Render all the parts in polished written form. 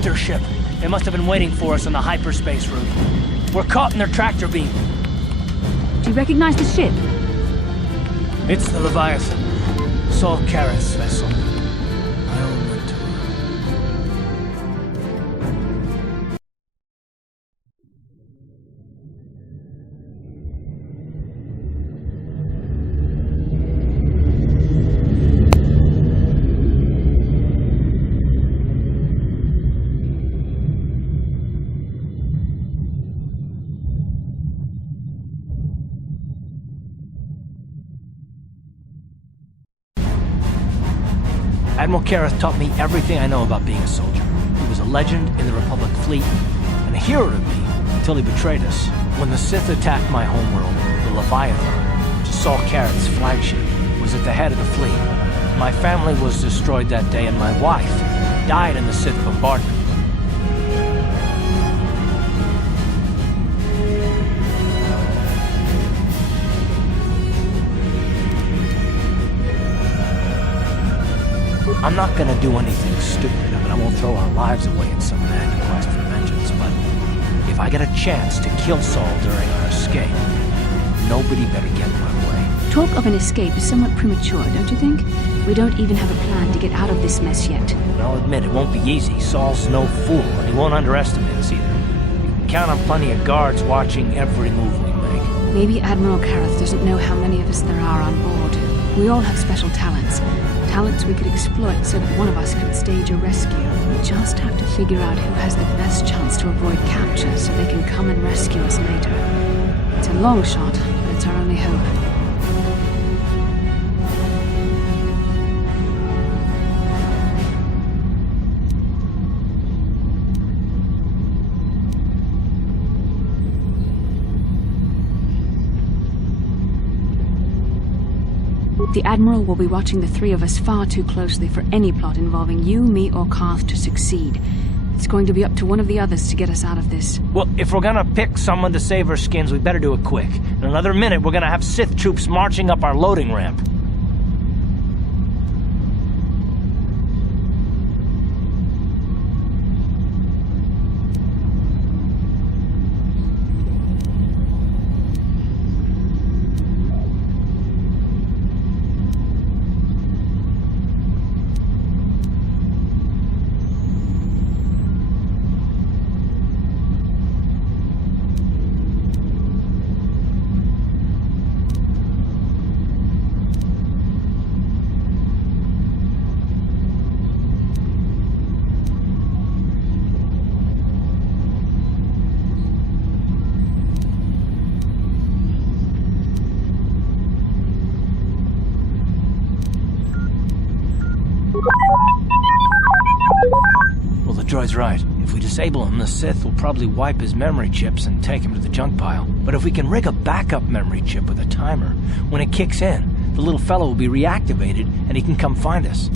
ship. They must have been waiting for us on the hyperspace route. We're caught in their tractor beam. Do you recognize the ship? It's the Leviathan. Saul Karrath's vessel. I owe it to her. Admiral Karrath taught me everything I know about being a soldier. He was a legend in the Republic fleet, and a hero to me until he betrayed us. When the Sith attacked my homeworld, the Leviathan, which is Saul Karrath's flagship, was at the head of the fleet. My family was destroyed that day, and my wife died in the Sith bombardment. I'm not gonna do anything stupid. I won't throw our lives away in some mad quest for vengeance, but if I get a chance to kill Saul during our escape, nobody better get in my way. Talk of an escape is somewhat premature, don't you think? We don't even have a plan to get out of this mess yet. I'll admit, it won't be easy. Saul's no fool, and he won't underestimate us either. You can count on plenty of guards watching every move we make. Maybe Admiral Karrath doesn't know how many of us there are on board. We all have special talents. Talents we could exploit so that one of us could stage a rescue. We just have to figure out who has the best chance to avoid capture so they can come and rescue us later. It's a long shot, but it's our only hope. The Admiral will be watching the three of us far too closely for any plot involving you, me, or Karth to succeed. It's going to be up to one of the others to get us out of this. Well, if we're gonna pick someone to save our skins, we better do it quick. In another minute, we're gonna have Sith troops marching up our loading ramp. Well, the droid's right. If we disable him, the Sith will probably wipe his memory chips and take him to the junk pile. But if we can rig a backup memory chip with a timer, when it kicks in, the little fellow will be reactivated and he can come find us.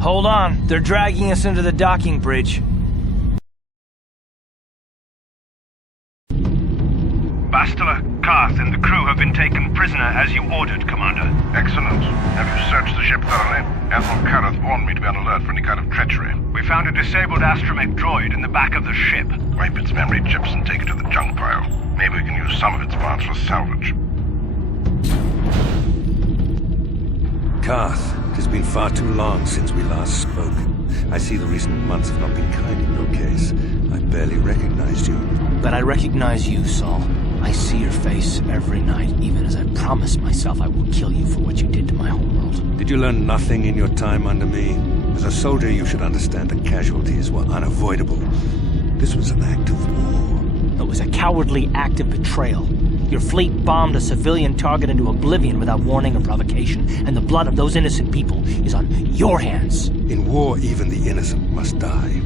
Hold on, they're dragging us into the docking bridge. Bastila, Karth, and the crew have been taken prisoner as you ordered, Commander. Excellent. Have you searched the ship thoroughly? Admiral Karrath warned me to be on alert for any kind of treachery. We found a disabled astromech droid in the back of the ship. Wipe its memory chips and take it to the junk pile. Maybe we can use some of its parts for salvage. Karth, it has been far too long since we last spoke. I see the recent months have not been kind in your case. I barely recognized you. But I recognize you, Saul. I see your face every night, even as I promised myself I will kill you for what you did to my homeworld. Did you learn nothing in your time under me? As a soldier, you should understand that casualties were unavoidable. This was an act of war. It was a cowardly act of betrayal. Your fleet bombed a civilian target into oblivion without warning or provocation, and the blood of those innocent people is on your hands. In war, even the innocent must die.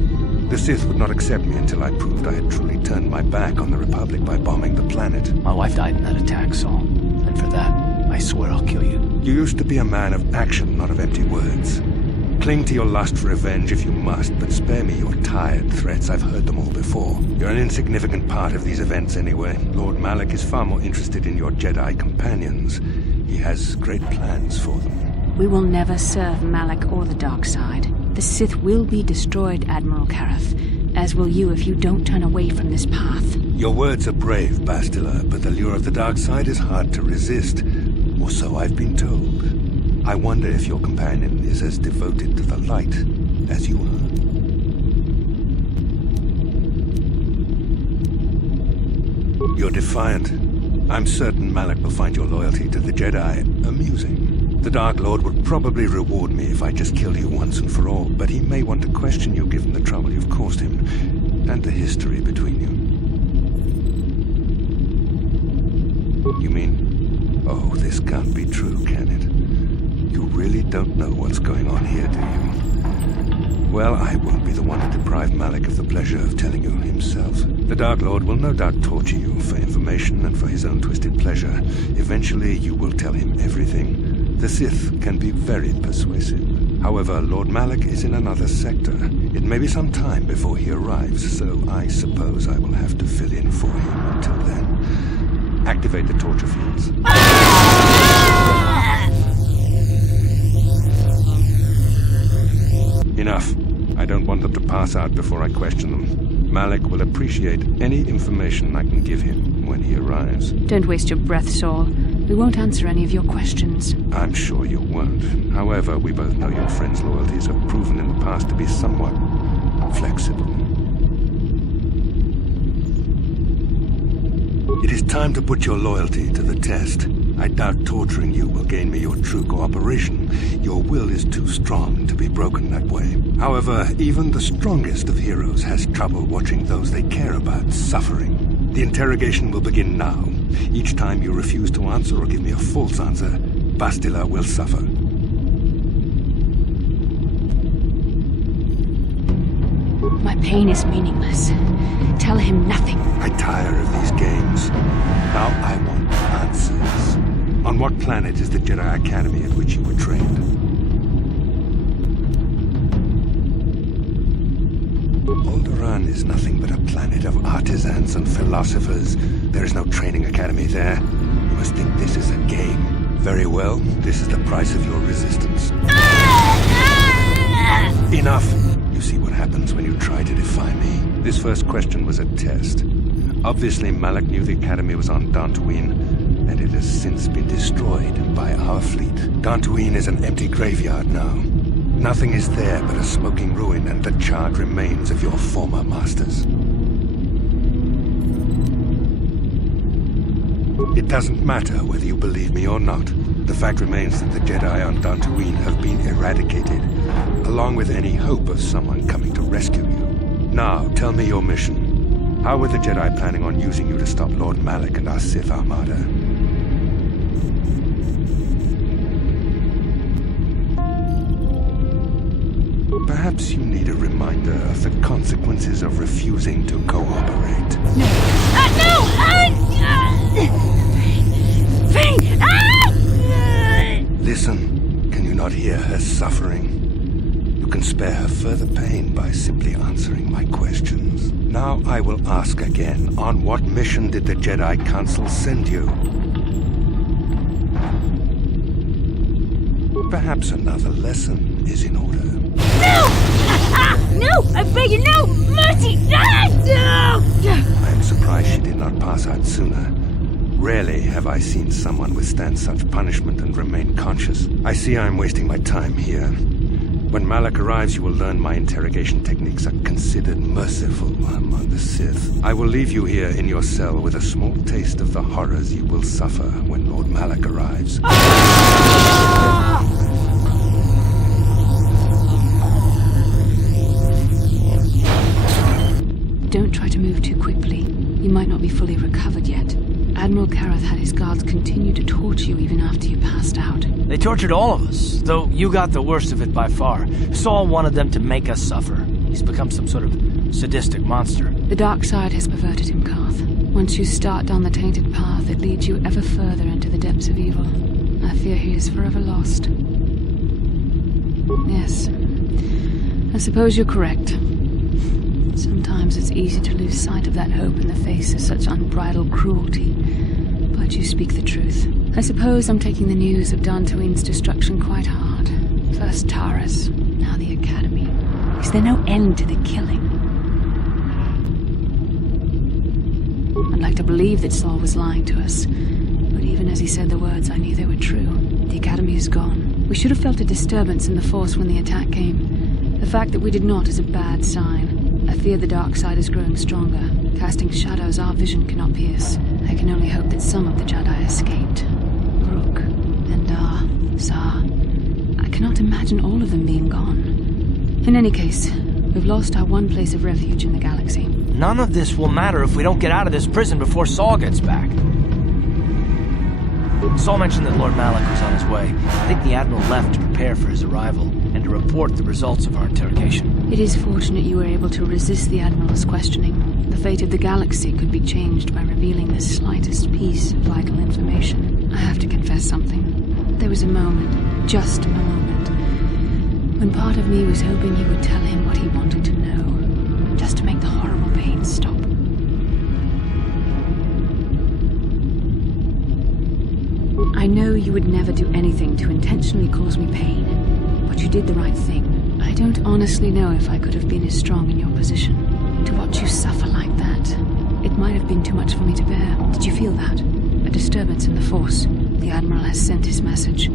The Sith would not accept me until I proved I had truly turned my back on the Republic by bombing the planet. My wife died in that attack, Saul. And for that, I swear I'll kill you. You used to be a man of action, not of empty words. Cling to your lust for revenge if you must, but spare me your tired threats. I've heard them all before. You're an insignificant part of these events anyway. Lord Malak is far more interested in your Jedi companions. He has great plans for them. We will never serve Malak or the dark side. The Sith will be destroyed, Admiral Kareth, as will you if you don't turn away from this path. Your words are brave, Bastila, but the lure of the dark side is hard to resist. Or so I've been told. I wonder if your companion is as devoted to the light as you are. You're defiant. I'm certain Malak will find your loyalty to the Jedi amusing. The Dark Lord would probably reward me if I just killed you once and for all, but he may want to question you given the trouble you've caused him, and the history between you. You mean, oh, this can't be true, can it? You really don't know what's going on here, do you? Well, I won't be the one to deprive Malak of the pleasure of telling you himself. The Dark Lord will no doubt torture you for information and for his own twisted pleasure. Eventually, you will tell him everything. The Sith can be very persuasive. However, Lord Malak is in another sector. It may be some time before he arrives, so I suppose I will have to fill in for him until then. Activate the torture fields. Enough. I don't want them to pass out before I question them. Malak will appreciate any information I can give him when he arrives. Don't waste your breath, Saul. We won't answer any of your questions. I'm sure you won't. However, we both know your friend's loyalties have proven in the past to be somewhat flexible. It is time to put your loyalty to the test. I doubt torturing you will gain me your true cooperation. Your will is too strong to be broken that way. However, even the strongest of heroes has trouble watching those they care about suffering. The interrogation will begin now. Each time you refuse to answer or give me a false answer, Bastila will suffer. My pain is meaningless. Tell him nothing. I tire of these games. Now I want answers. On what planet is the Jedi Academy at which you were trained? Alderaan is nothing but a planet of artisans and philosophers. There is no training academy there. You must think this is a game. Very well, this is the price of your resistance. Enough! You see what happens when you try to defy me. This first question was a test. Obviously, Malak knew the academy was on Dantooine, and it has since been destroyed by our fleet. Dantooine is an empty graveyard now. Nothing is there but a smoking ruin and the charred remains of your former masters. It doesn't matter whether you believe me or not. The fact remains that the Jedi on Dantooine have been eradicated, along with any hope of someone coming to rescue you. Now, tell me your mission. How were the Jedi planning on using you to stop Lord Malak and our Sith Armada? Perhaps you need a reminder of the consequences of refusing to cooperate. No! Vane! Listen, can you not hear her suffering? You can spare her further pain by simply answering my questions. Now I will ask again, on what mission did the Jedi Council send you? Perhaps another lesson is in order. No! No! I beg you, no! Mercy! No! I am surprised she did not pass out sooner. Rarely have I seen someone withstand such punishment and remain conscious. I see I am wasting my time here. When Malak arrives, you will learn my interrogation techniques are considered merciful among the Sith. I will leave you here in your cell with a small taste of the horrors you will suffer when Lord Malak arrives. Don't try to move too quickly. You might not be fully recovered yet. Admiral Kareth had his guards continue to torture you even after you passed out. They tortured all of us, though you got the worst of it by far. Saul wanted them to make us suffer. He's become some sort of sadistic monster. The dark side has perverted him, Karth. Once you start down the tainted path, it leads you ever further into the depths of evil. I fear he is forever lost. Yes, I suppose you're correct. Sometimes it's easy to lose sight of that hope in the face of such unbridled cruelty. But you speak the truth. I suppose I'm taking the news of Dantooine's destruction quite hard. First Taurus, now the Academy. Is there no end to the killing? I'd like to believe that Saul was lying to us, but even as he said the words, I knew they were true. The Academy is gone. We should have felt a disturbance in the Force when the attack came. The fact that we did not is a bad sign. I fear the dark side is growing stronger, casting shadows our vision cannot pierce. I can only hope that some of the Jedi escaped. Rook, Endar, Zar. I cannot imagine all of them being gone. In any case, we've lost our one place of refuge in the galaxy. None of this will matter if we don't get out of this prison before Saul gets back. Saul mentioned that Lord Malak was on his way. I think the Admiral left to prepare for his arrival and to report the results of our interrogation. It is fortunate you were able to resist the Admiral's questioning. The fate of the galaxy could be changed by revealing the slightest piece of vital information. I have to confess something. There was a moment, just a moment, when part of me was hoping he would tell him what he wanted to know, just to make the horrible pain stop. I know you would never do anything to intentionally cause me pain, but you did the right thing. I don't honestly know if I could have been as strong in your position. To watch you suffer like that, it might have been too much for me to bear. Did you feel that? A disturbance in the Force. The Admiral has sent his message.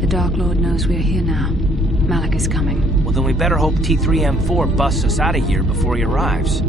The Dark Lord knows we're here now. Malak is coming. Well, then we better hope T3M4 busts us out of here before he arrives.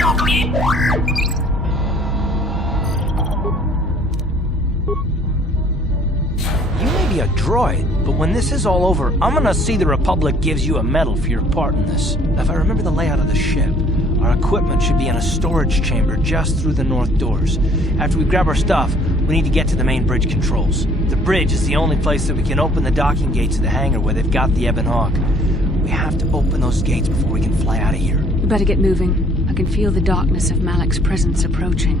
You may be a droid, but when this is all over, I'm gonna see the Republic gives you a medal for your part in this. If I remember the layout of the ship, our equipment should be in a storage chamber just through the north doors. After we grab our stuff, we need to get to the main bridge controls. The bridge is the only place that we can open the docking gates of the hangar where they've got the Ebon Hawk. We have to open those gates before we can fly out of here. We better get moving. I can feel the darkness of Malik's presence approaching,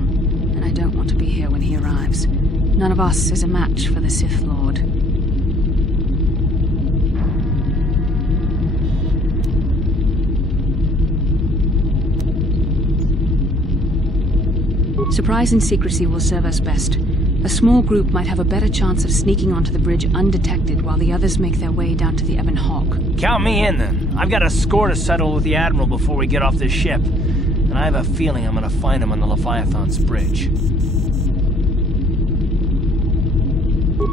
and I don't want to be here when he arrives. None of us is a match for the Sith Lord. Surprise and secrecy will serve us best. A small group might have a better chance of sneaking onto the bridge undetected while the others make their way down to the Ebon Hawk. Count me in, then. I've got a score to settle with the Admiral before we get off this ship. And I have a feeling I'm gonna find him on the Leviathan's bridge.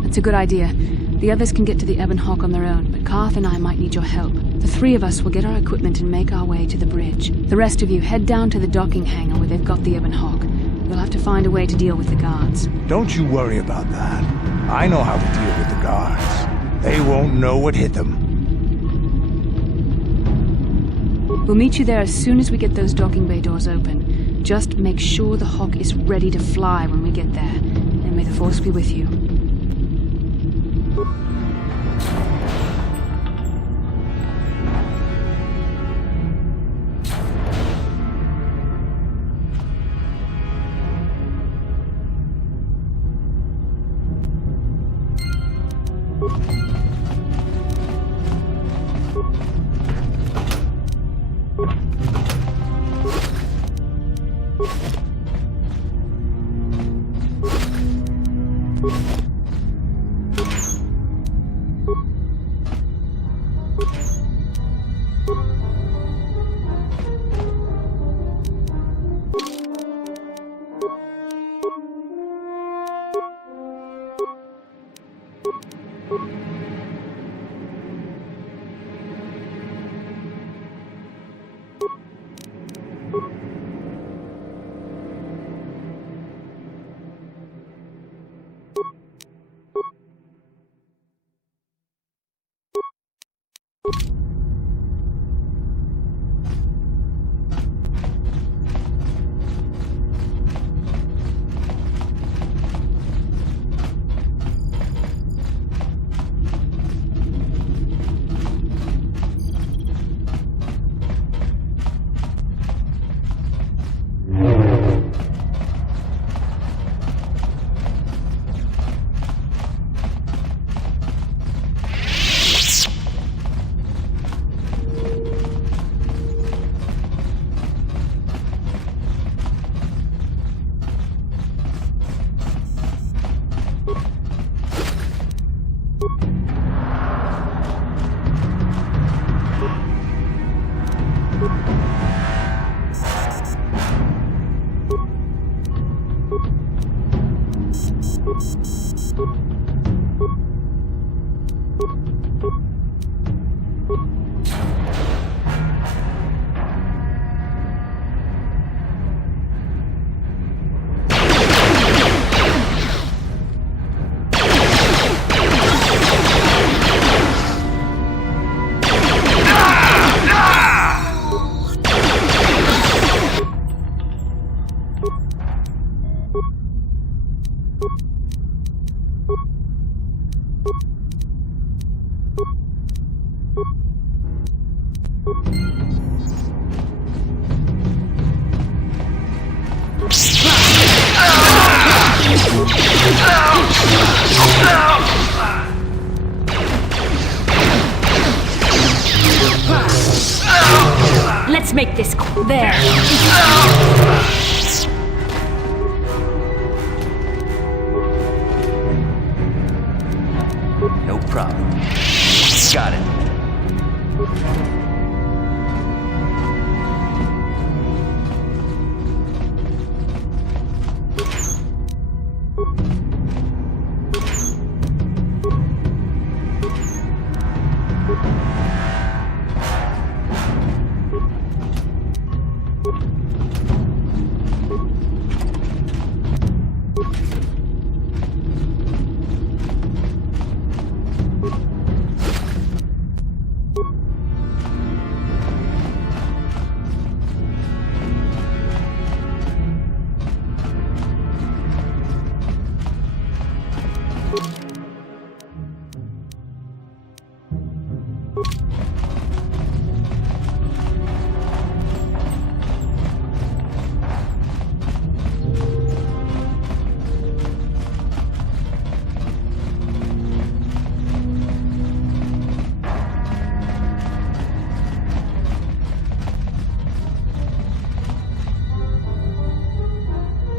That's a good idea. The others can get to the Ebon Hawk on their own, but Karth and I might need your help. The three of us will get our equipment and make our way to the bridge. The rest of you head down to the docking hangar where they've got the Ebon Hawk. You'll have to find a way to deal with the guards. Don't you worry about that. I know how to deal with the guards. They won't know what hit them. We'll meet you there as soon as we get those docking bay doors open. Just make sure the Hawk is ready to fly when we get there. And may the Force be with you. Let's make this there. No problem. Got it.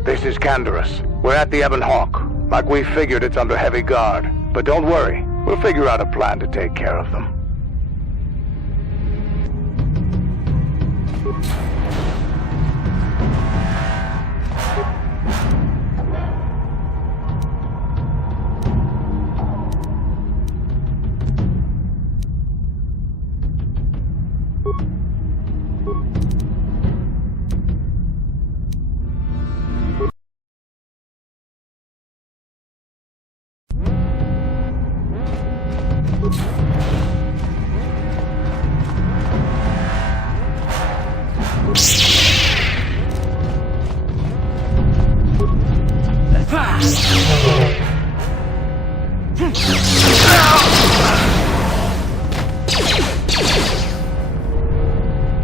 This is Canderous. We're at the Ebon Hawk. Like we figured, it's under heavy guard. But don't worry, we'll figure out a plan to take care of them.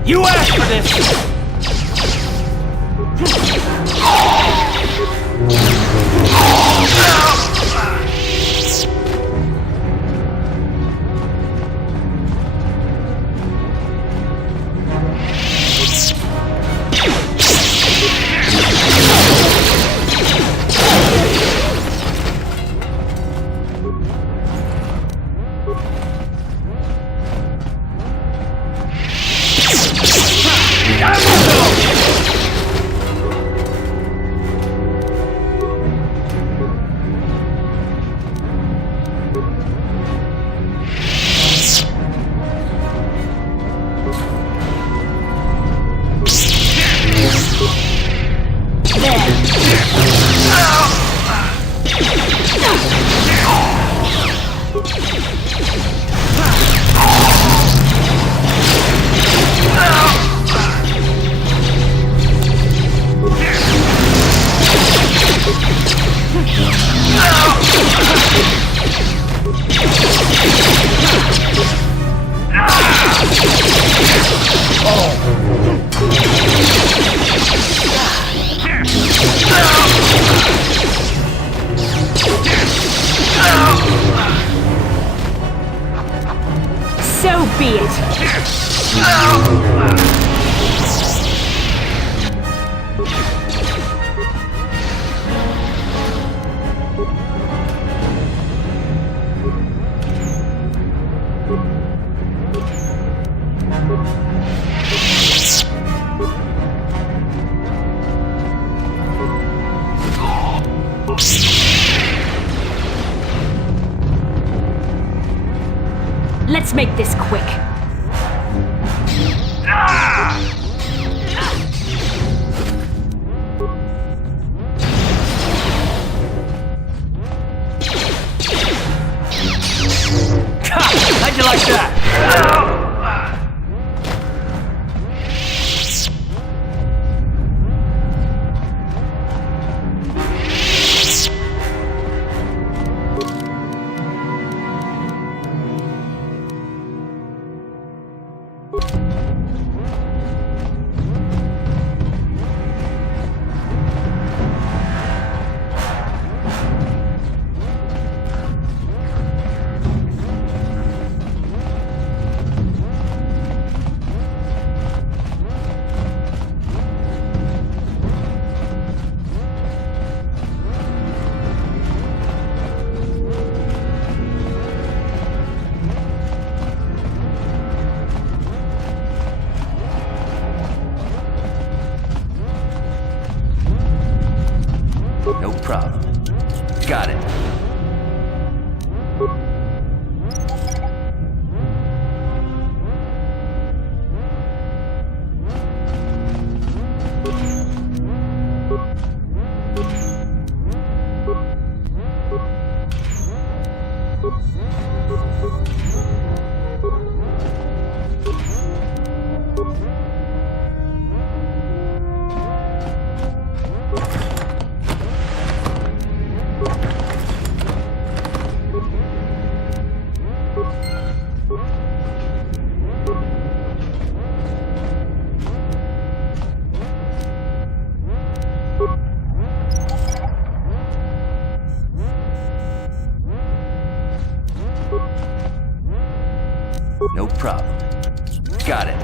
You asked for this! So be it. Let's make this quick. How'd you like that? No problem. Got it. No problem. Got it.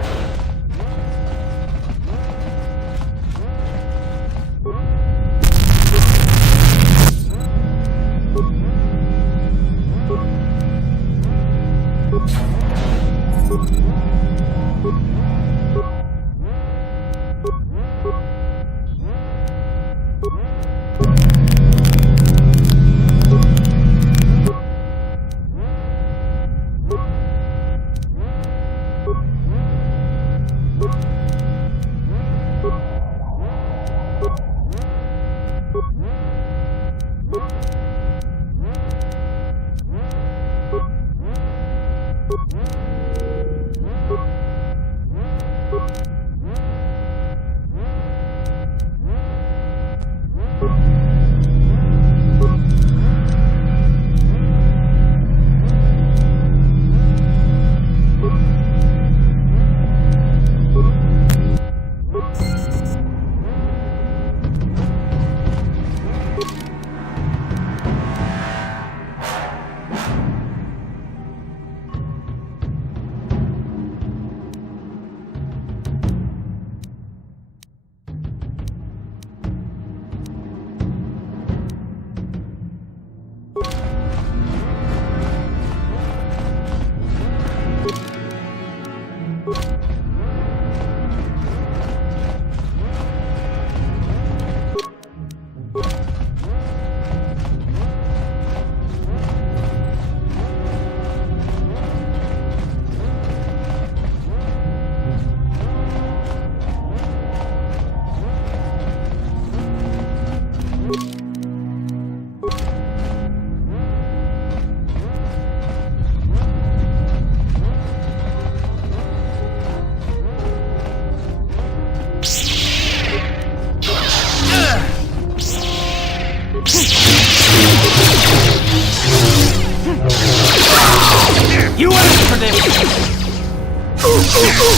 You asked for this!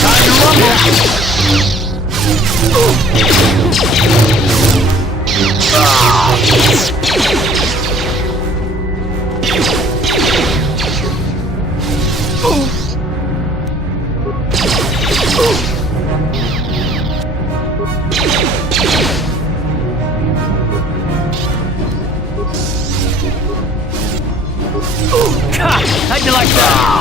Time to how'd you like that?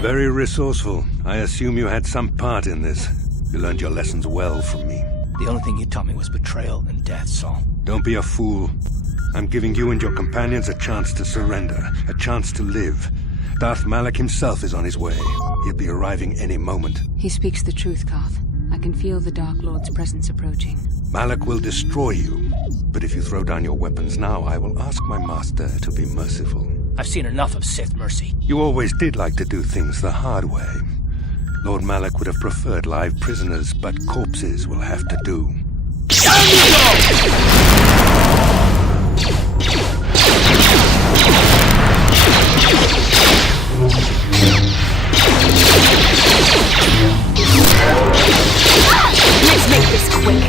Very resourceful. I assume you had some part in this. You learned your lessons well from me. The only thing you taught me was betrayal and death, Saul. Don't be a fool. I'm giving you and your companions a chance to surrender, a chance to live. Darth Malak himself is on his way. He'll be arriving any moment. He speaks the truth, Carth. I can feel the Dark Lord's presence approaching. Malak will destroy you. But if you throw down your weapons now, I will ask my master to be merciful. I've seen enough of Sith mercy. You always did like to do things the hard way. Lord Malak would have preferred live prisoners, but corpses will have to do. Let's make this quick.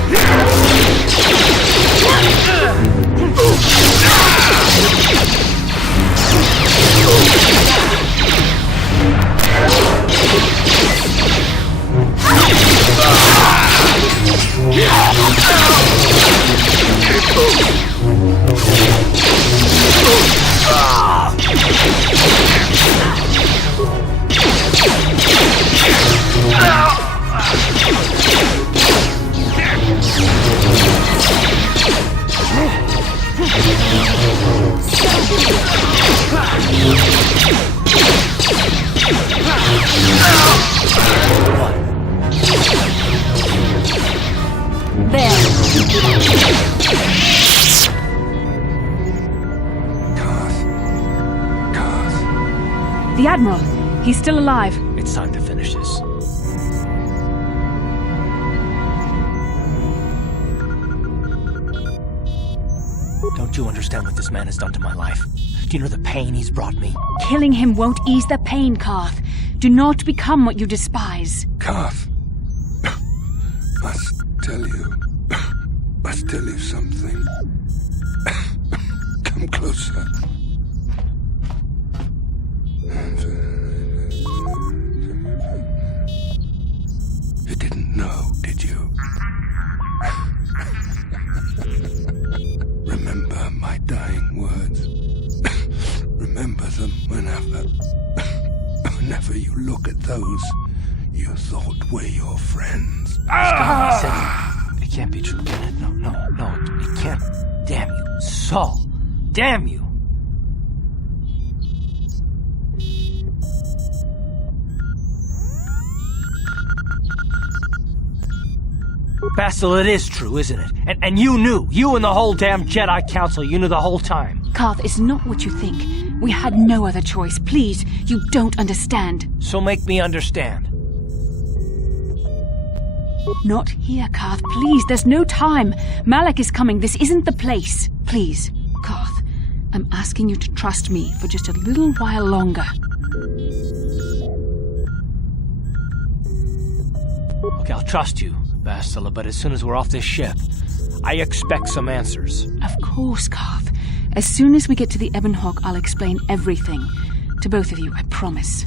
The Admiral! He's still alive. It's time to finish this. Don't you understand what this man has done to my life? Do you know the pain he's brought me? Killing him won't ease the pain, Carth. Do not become what you despise. Carth, must tell you something. Come closer. You didn't know, did you? Remember my dying words. Remember them whenever you look at those you thought were your friends. I said it can't be true, can it? No, it can't. Damn you, Saul. Damn you. Bastille, it is true, isn't it? And you knew. You and the whole damn Jedi Council, you knew the whole time. Carth, it's not what you think. We had no other choice. Please, you don't understand. So make me understand. Not here, Carth. Please, there's no time. Malak is coming. This isn't the place. Please, Carth, I'm asking you to trust me for just a little while longer. Okay, I'll trust you, Bastille, but as soon as we're off this ship, I expect some answers. Of course, Carth. As soon as we get to the Ebon Hawk, I'll explain everything. To both of you, I promise.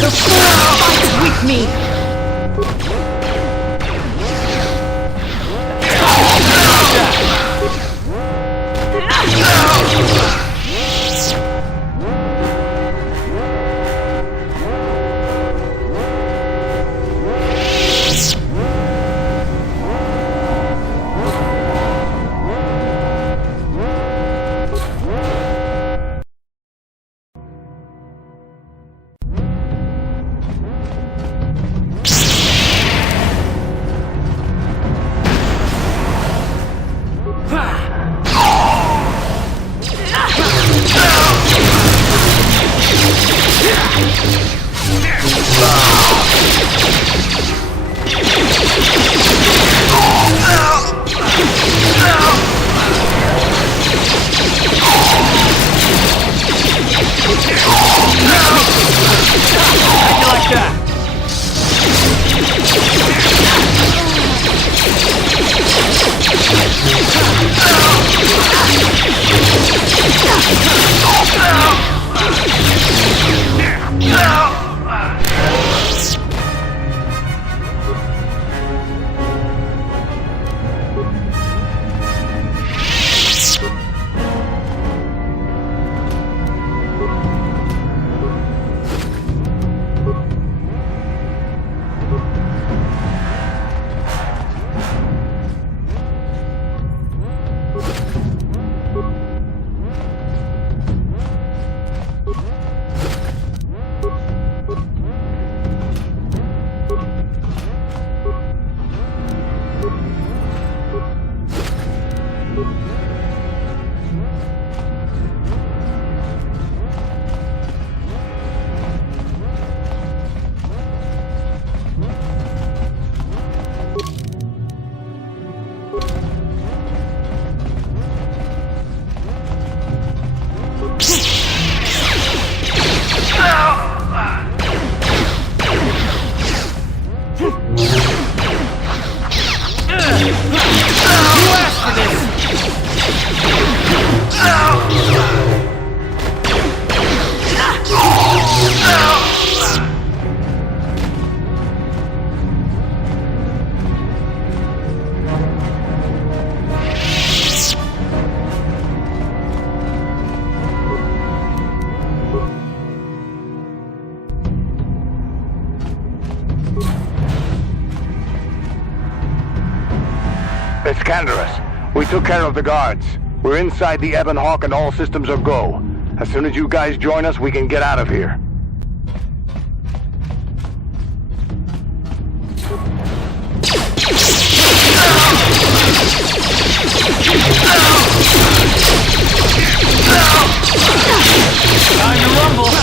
The Force fights with me! It's Canderous. We took care of the guards. We're inside the Ebon Hawk and all systems are go. As soon as you guys join us, we can get out of here. Time to rumble!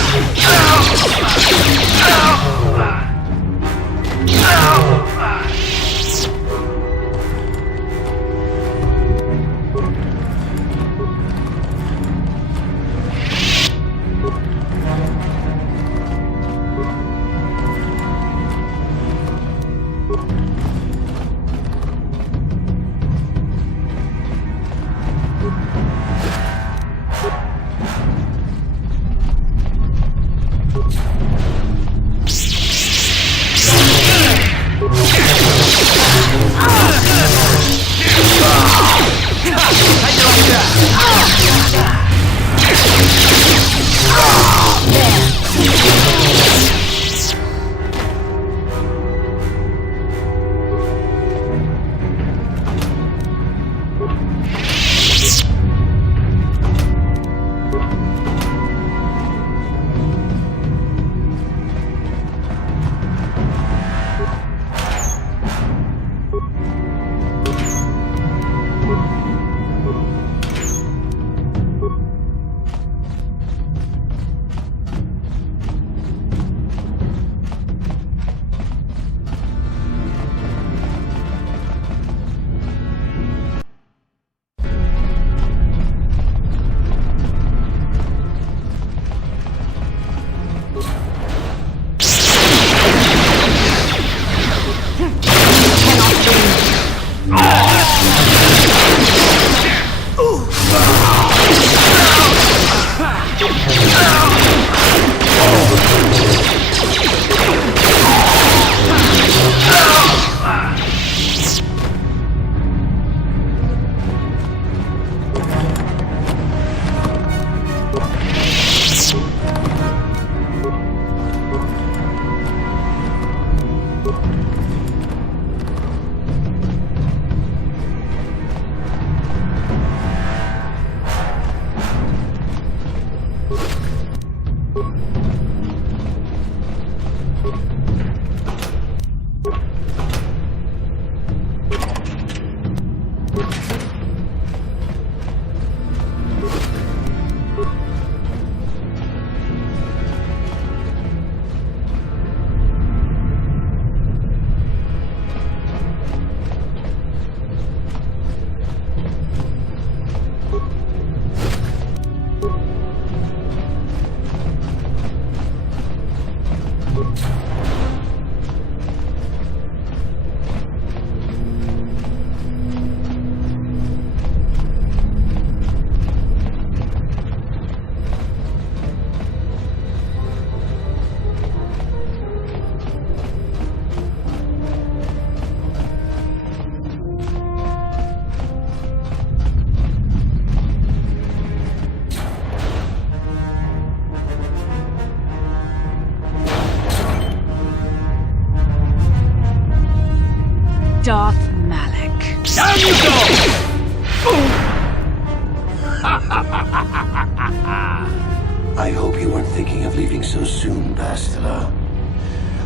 of leaving so soon, Bastila.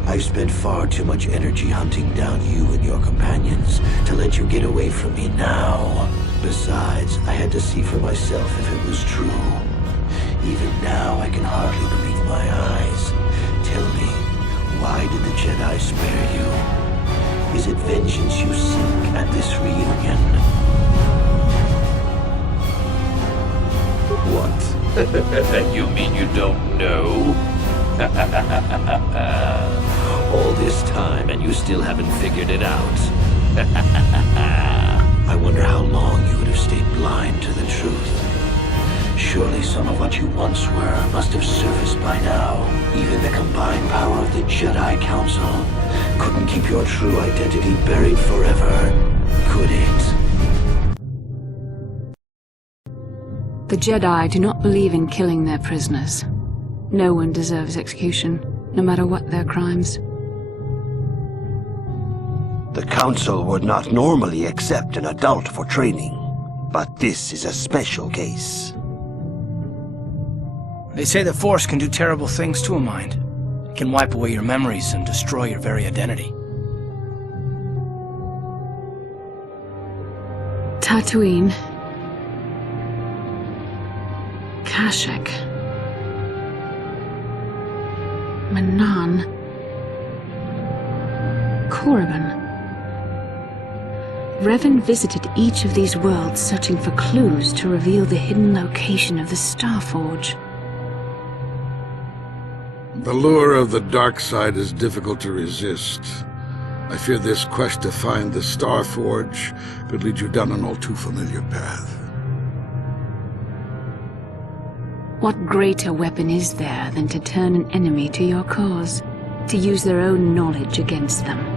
I've spent far too much energy hunting down you and your companions to let you get away from me now. Besides, I had to see for myself if it was true. Even now, I can hardly believe my eyes. Tell me, why did the Jedi spare you? Is it vengeance you seek at this reunion? What? You mean you don't know? All this time and you still haven't figured it out. I wonder how long you would have stayed blind to the truth. Surely some of what you once were must have surfaced by now. Even the combined power of the Jedi Council couldn't keep your true identity buried forever, could it? The Jedi do not believe in killing their prisoners. No one deserves execution, no matter what their crimes. The Council would not normally accept an adult for training, but this is a special case. They say the Force can do terrible things to a mind. It can wipe away your memories and destroy your very identity. Tatooine. Kashyyyk. Manaan. Korriban. Revan visited each of these worlds searching for clues to reveal the hidden location of the Starforge. The lure of the dark side is difficult to resist. I fear this quest to find the Starforge could lead you down an all too familiar path. What greater weapon is there than to turn an enemy to your cause, to use their own knowledge against them?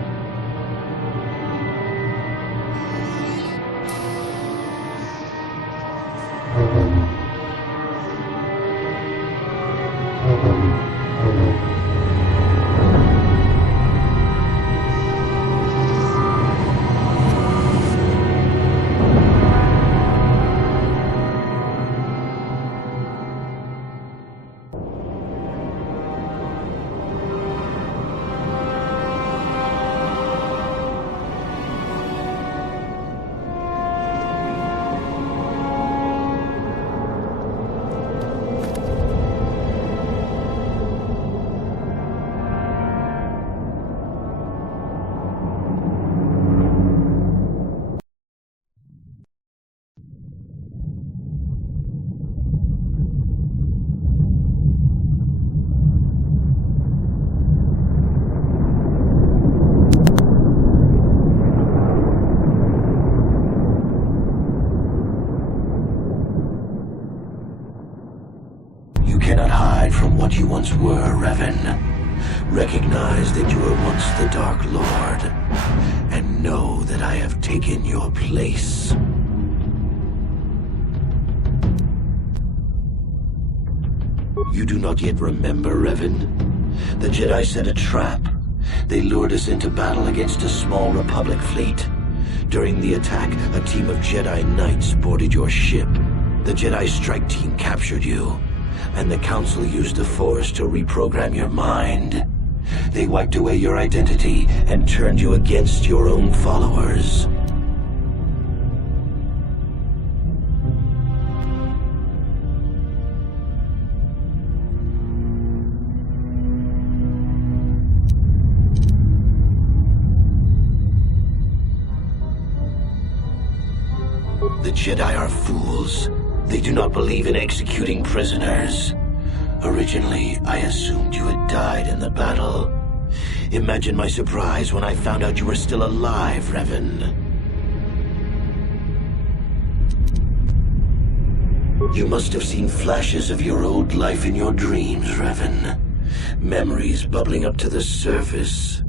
What you once were, Revan. Recognize that you were once the Dark Lord, and know that I have taken your place. You do not yet remember, Revan? The Jedi set a trap. They lured us into battle against a small Republic fleet. During the attack, a team of Jedi Knights boarded your ship. The Jedi strike team captured you, and the Council used the Force to reprogram your mind. They wiped away your identity and turned you against your own followers. The Jedi are fools. They do not believe in executing prisoners. Originally, I assumed you had died in the battle. Imagine my surprise when I found out you were still alive, Revan. You must have seen flashes of your old life in your dreams, Revan. Memories bubbling up to the surface.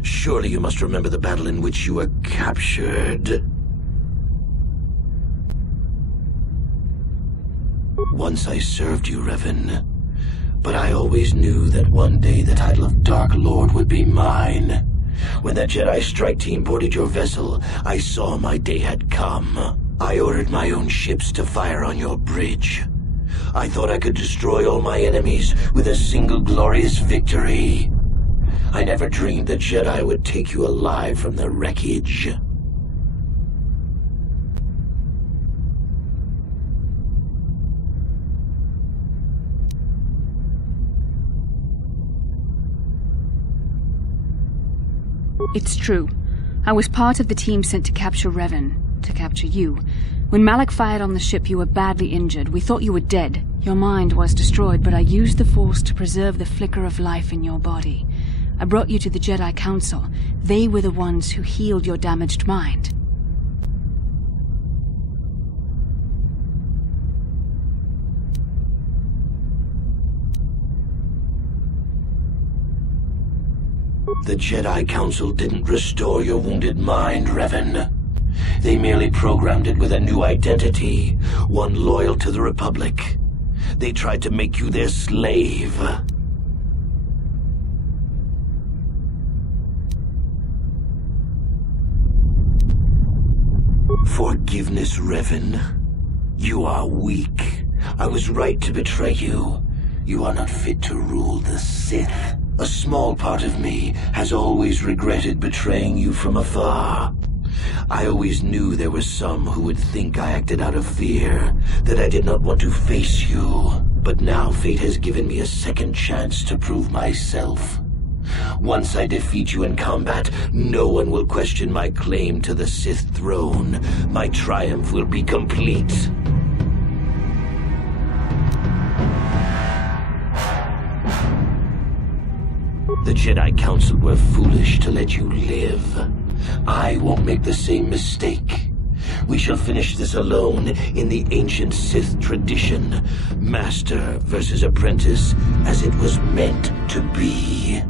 Surely you must remember the battle in which you were captured. Once I served you, Revan, but I always knew that one day the title of Dark Lord would be mine. When that Jedi strike team boarded your vessel, I saw my day had come. I ordered my own ships to fire on your bridge. I thought I could destroy all my enemies with a single glorious victory. I never dreamed the Jedi would take you alive from the wreckage. It's true. I was part of the team sent to capture Revan, to capture you. When Malak fired on the ship, you were badly injured. We thought you were dead. Your mind was destroyed, but I used the Force to preserve the flicker of life in your body. I brought you to the Jedi Council. They were the ones who healed your damaged mind. The Jedi Council didn't restore your wounded mind, Revan. They merely programmed it with a new identity, one loyal to the Republic. They tried to make you their slave. Forgiveness, Revan. You are weak. I was right to betray you. You are not fit to rule the Sith. A small part of me has always regretted betraying you from afar. I always knew there were some who would think I acted out of fear, that I did not want to face you. But now fate has given me a second chance to prove myself. Once I defeat you in combat, no one will question my claim to the Sith throne. My triumph will be complete. The Jedi Council were foolish to let you live. I won't make the same mistake. We shall finish this alone in the ancient Sith tradition. Master versus apprentice, as it was meant to be.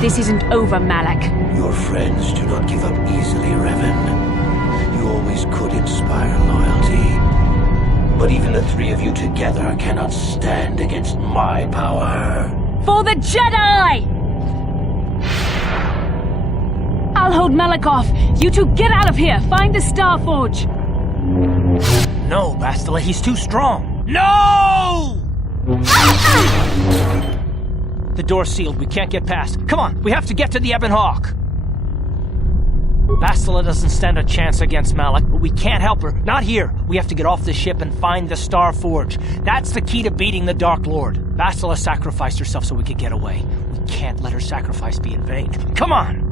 This isn't over, Malak. Your friends do not give up easily, Revan. You always could inspire loyalty. But even the three of you together cannot stand against my power. For the Jedi! I'll hold Malak off. You two get out of here. Find the Star Forge. No, Bastila, he's too strong. No! The door's sealed. We can't get past. Come on, we have to get to the Ebon Hawk. Bastila doesn't stand a chance against Malak, but we can't help her. Not here. We have to get off the ship and find the Star Forge. That's the key to beating the Dark Lord. Bastila sacrificed herself so we could get away. We can't let her sacrifice be in vain. Come on!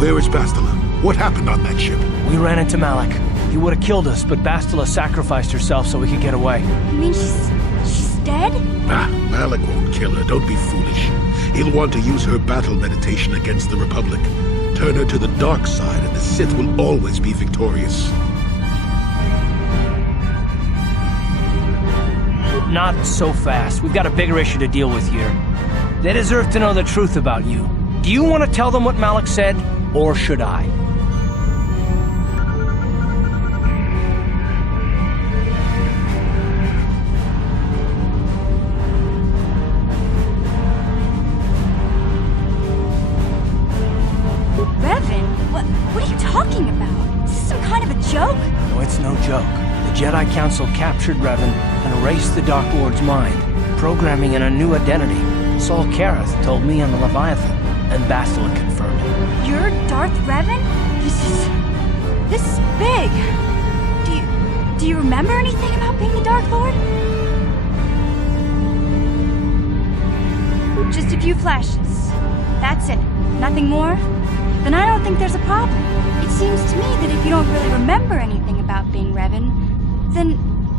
Where is Bastila? What happened on that ship? We ran into Malak. He would have killed us, but Bastila sacrificed herself so we could get away. You mean she's dead? Malak won't kill her. Don't be foolish. He'll want to use her battle meditation against the Republic. Turn her to the dark side, and the Sith will always be victorious. Not so fast. We've got a bigger issue to deal with here. They deserve to know the truth about you. Do you want to tell them what Malak said, or should I? Revan? What are you talking about? Is this some kind of a joke? No, it's no joke. The Jedi Council captured Revan and erased the Dark Lord's mind, programming in a new identity. Saul Kareth told me on the Leviathan, and Bastila confirmed it. You're Darth Revan? This is big. Do you remember anything about being the Dark Lord? Just a few flashes. That's it. Nothing more? Then I don't think there's a problem. It seems to me that if you don't really remember anything about being Revan, then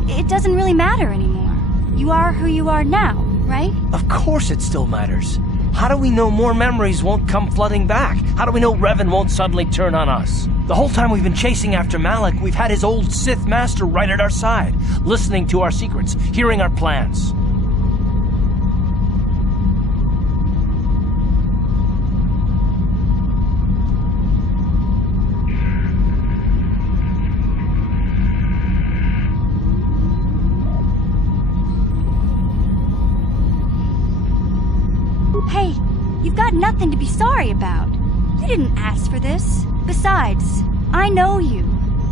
it doesn't really matter anymore. You are who you are now, right? Of course it still matters. How do we know more memories won't come flooding back? How do we know Revan won't suddenly turn on us? The whole time we've been chasing after Malak, we've had his old Sith master right at our side, listening to our secrets, hearing our plans. Hey, you've got nothing to be sorry about. You didn't ask for this. Besides, I know you.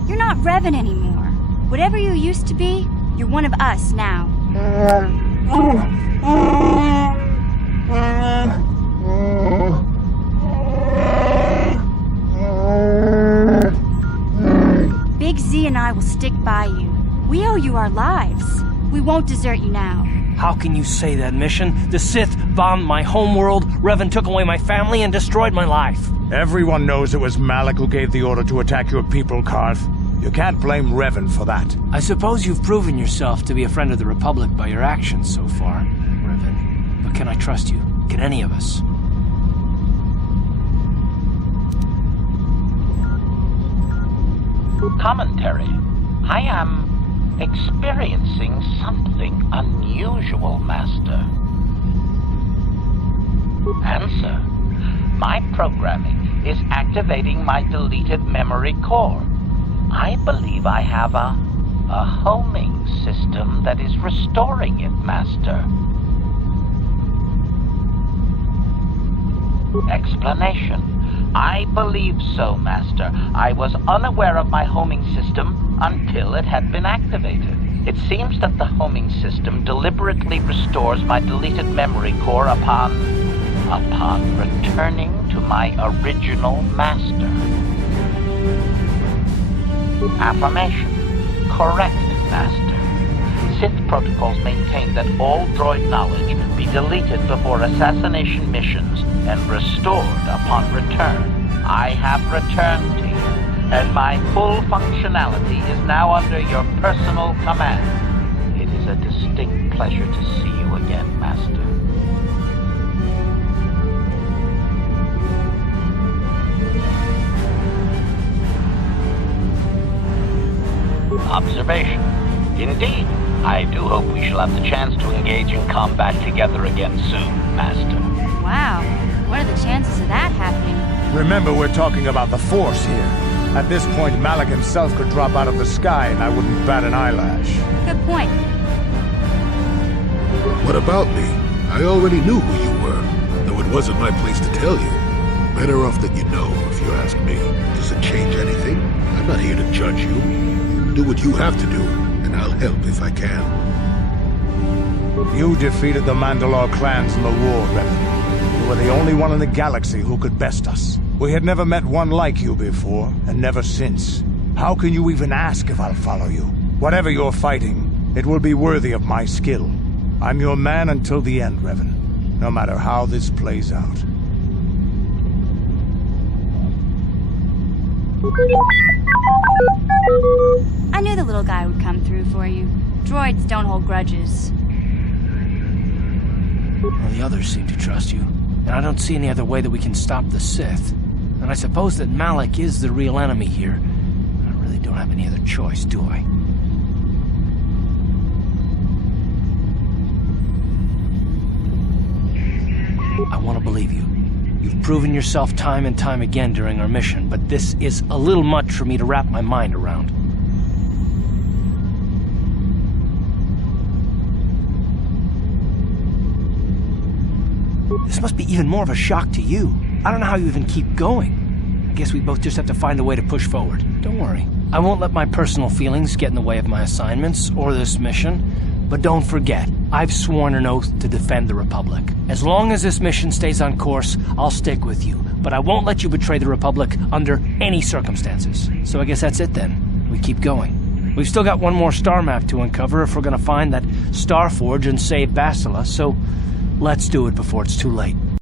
You're not Revan anymore. Whatever you used to be, you're one of us now. Big Z and I will stick by you. We owe you our lives. We won't desert you now. How can you say that, Mission? The Sith bombed my homeworld, Revan took away my family, and destroyed my life. Everyone knows it was Malak who gave the order to attack your people, Karth. You can't blame Revan for that. I suppose you've proven yourself to be a friend of the Republic by your actions so far, Revan. But can I trust you? Can any of us? Commentary. I am experiencing something unusual, Master. Answer. My programming is activating my deleted memory core. I believe I have a homing system that is restoring it, Master. Explanation. I believe so, Master. I was unaware of my homing system until it had been activated. It seems that the homing system deliberately restores my deleted memory core upon returning to my original master. Affirmation. Correct, Master. Sith protocols maintain that all droid knowledge be deleted before assassination missions and restored upon return. I have returned to you, and my full functionality is now under your personal command. It is a distinct pleasure to see you again, Master. Observation. Indeed, I do hope we shall have the chance to engage in combat together again soon, Master. Wow, what are the chances of that happening? Remember, we're talking about the Force here. At this point, Malak himself could drop out of the sky and I wouldn't bat an eyelash. Good point. What about me? I already knew who you were, though it wasn't my place to tell you. Better off that you know, if you ask me. Does it change anything? I'm not here to judge you. Do what you have to do, and I'll help if I can. You defeated the Mandalore clans in the war, Revan. You were the only one in the galaxy who could best us. We had never met one like you before, and never since. How can you even ask if I'll follow you? Whatever you're fighting, it will be worthy of my skill. I'm your man until the end, Revan. No matter how this plays out. I knew the little guy would come through for you. Droids don't hold grudges. Well, the others seem to trust you, and I don't see any other way that we can stop the Sith. And I suppose that Malak is the real enemy here. I really don't have any other choice, do I? I want to believe you. You've proven yourself time and time again during our mission, but this is a little much for me to wrap my mind around. This must be even more of a shock to you. I don't know how you even keep going. I guess we both just have to find a way to push forward. Don't worry. I won't let my personal feelings get in the way of my assignments or this mission. But don't forget, I've sworn an oath to defend the Republic. As long as this mission stays on course, I'll stick with you. But I won't let you betray the Republic under any circumstances. So I guess that's it then. We keep going. We've still got one more star map to uncover if we're gonna find that Star Forge and save Bastila, so let's do it before it's too late.